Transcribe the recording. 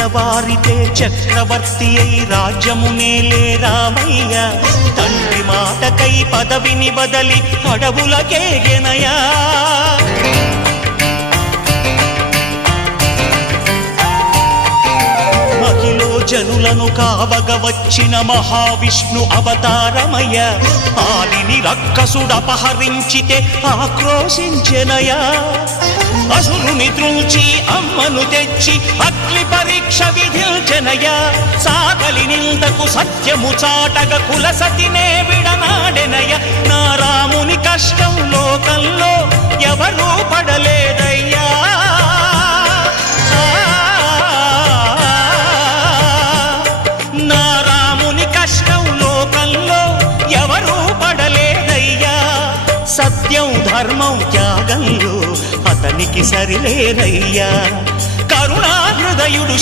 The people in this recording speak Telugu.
తెల్లవారితే చక్రవర్తి అయి రాజ్యమునేలే రామయ్య తండ్రి మాటకై పదవిని బదలి అడవులకేగెనయా మహిలో జనులను కావగ వచ్చిన మహావిష్ణు అవతారమయ్య ఆలిని రక్కసుడపహరించితే ఆక్రోశించెనయా అసురుని త్రుంచి అమ్మను తెచ్చి అగ్ని పరీక్ష విధించెనయా సాగలి నిందకు సత్యము చాటగ కులసతినే విడనాడెనయ నా రాముని కష్టం లోకంలో ఎవరూ పడలేదయ్యా నా రాముని కష్టం లోకంలో ఎవరూ పడలేదయ్యా సత్యం ధర్మం త్యాగంలో అతనికి సరిలేరయ్యా కరుణా హృదయుడు